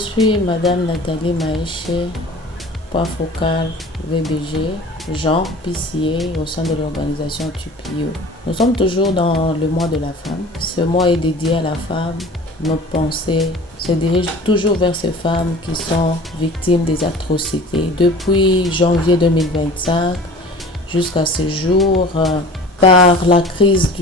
suis Madame Nathalie Maïché, point focal VBG, genre PCA au sein de l'organisation TUPIO. Nous sommes toujours dans le mois de la femme. Ce mois est dédié à la femme. Nos pensées se dirigent toujours vers ces femmes qui sont victimes des atrocités. Depuis janvier 2025 jusqu'à ce jour, par la crise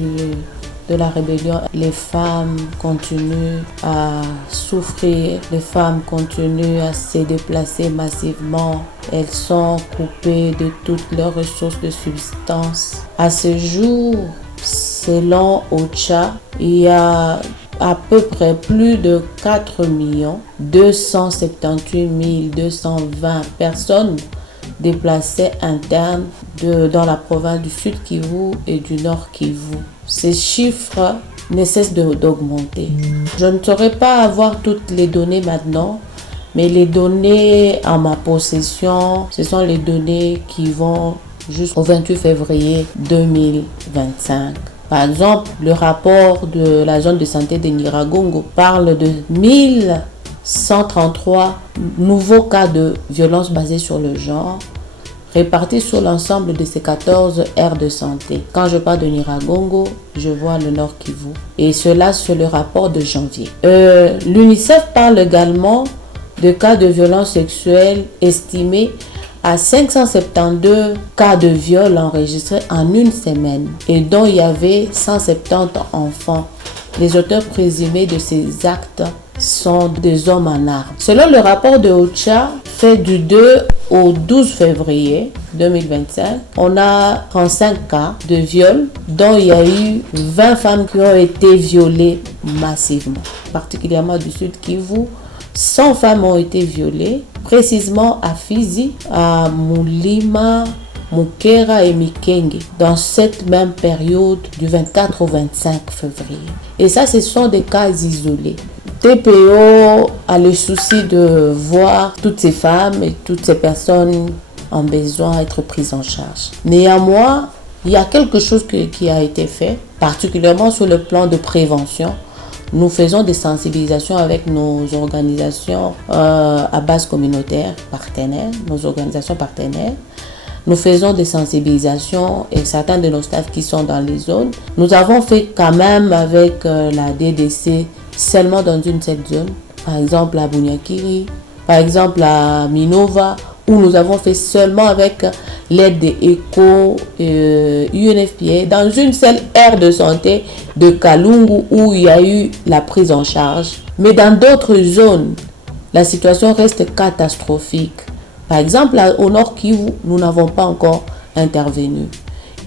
de la rébellion, les femmes continuent à souffrir, les femmes continuent à se déplacer massivement. Elles sont coupées de toutes leurs ressources de subsistance. À ce jour, selon OCHA, il y a à peu près plus de 4 278 220 personnes déplacées internes dans la province du Sud Kivu et du Nord Kivu. Ces chiffres ne cessent d'augmenter. Je ne saurais pas avoir toutes les données maintenant, mais les données en ma possession, ce sont les données qui vont jusqu'au 28 février 2025. Par exemple, le rapport de la zone de santé de Nyiragongo parle de 1133 nouveaux cas de violence basés sur le genre, répartis sur l'ensemble de ces 14 aires de santé. Quand je parle de Nyiragongo, je vois le Nord Kivu. Et cela sur le rapport de janvier. L'UNICEF parle également de cas de violence sexuelle estimés à 572 cas de viol enregistrés en une semaine et dont il y avait 170 enfants. Les auteurs présumés de ces actes sont des hommes en armes. Selon le rapport de OCHA, fait du 2 au 12 février 2025, on a 35 cas de viol, dont il y a eu 20 femmes qui ont été violées massivement, particulièrement du Sud Kivu. 100 femmes ont été violées, précisément à Fizi, à Mulima, Mukera et Mikenge, dans cette même période du 24 au 25 février. Et ça, ce sont des cas isolés. TPO a le souci de voir toutes ces femmes et toutes ces personnes en besoin d'être prises en charge. Néanmoins, il y a quelque chose qui a été fait, particulièrement sur le plan de prévention. Nous faisons des sensibilisations avec nos organisations à base communautaire partenaires, nos organisations partenaires. Nous faisons des sensibilisations et certains de nos staffs qui sont dans les zones. Nous avons fait quand même avec la DDC seulement dans une seule zone. Par exemple à Bunyakiri, par exemple à Minova, où nous avons fait seulement avec l'aide des ECHO, UNFPA, dans une seule aire de santé de Kalungu où il y a eu la prise en charge. Mais dans d'autres zones, la situation reste catastrophique. Par exemple, au Nord Kivu, nous n'avons pas encore intervenu.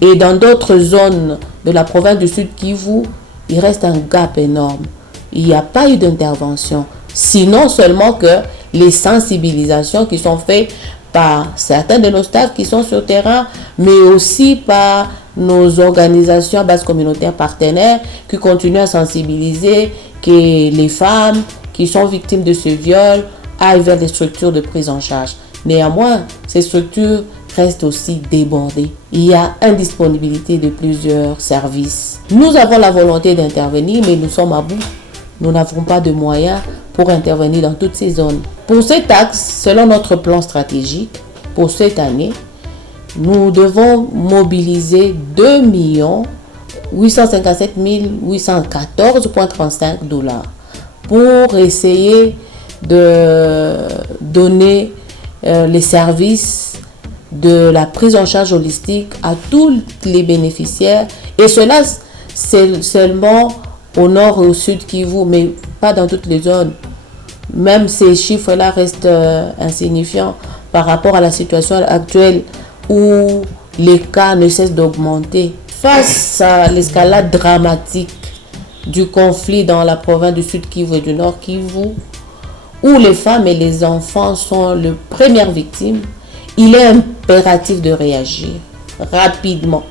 Et dans d'autres zones de la province du Sud Kivu, il reste un gap énorme. Il n'y a pas eu d'intervention. Sinon seulement que les sensibilisations qui sont faites par certains de nos staffs qui sont sur le terrain, mais aussi par nos organisations à base communautaire partenaires qui continuent à sensibiliser que les femmes qui sont victimes de ce viol aillent vers des structures de prise en charge. Néanmoins, ces structures restent aussi débordées. Il y a indisponibilité de plusieurs services. Nous avons la volonté d'intervenir, mais nous sommes à bout. Nous n'avons pas de moyens pour intervenir dans toutes ces zones. Pour cet axe, selon notre plan stratégique, pour cette année, nous devons mobiliser 2 857 814,35 $ pour essayer de donner les services de la prise en charge holistique à tous les bénéficiaires. Et cela, c'est seulement au nord et au sud Kivu, mais pas dans toutes les zones. Même ces chiffres-là restent insignifiants par rapport à la situation actuelle où les cas ne cessent d'augmenter. Face à l'escalade dramatique du conflit dans la province du Sud Kivu et du Nord Kivu, où les femmes et les enfants sont les premières victimes, il est impératif de réagir rapidement.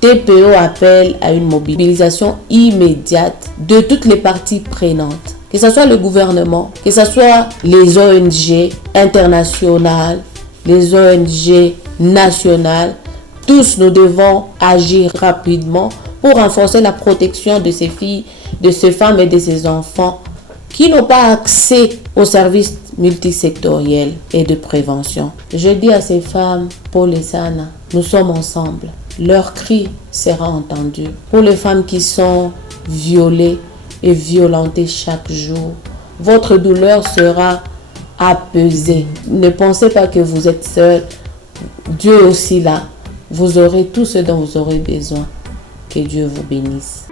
TPO appelle à une mobilisation immédiate de toutes les parties prenantes, que ce soit le gouvernement, que ce soit les ONG internationales, les ONG nationales. Tous nous devons agir rapidement pour renforcer la protection de ces filles, de ces femmes et de ces enfants qui n'ont pas accès aux services multisectoriels et de prévention. Je dis à ces femmes, Paul et Sana, nous sommes ensemble. Leur cri sera entendu. Pour les femmes qui sont violées et violentées chaque jour, votre douleur sera apaisée. Ne pensez pas que vous êtes seul. Dieu aussi là. Vous aurez tout ce dont vous aurez besoin. Que Dieu vous bénisse.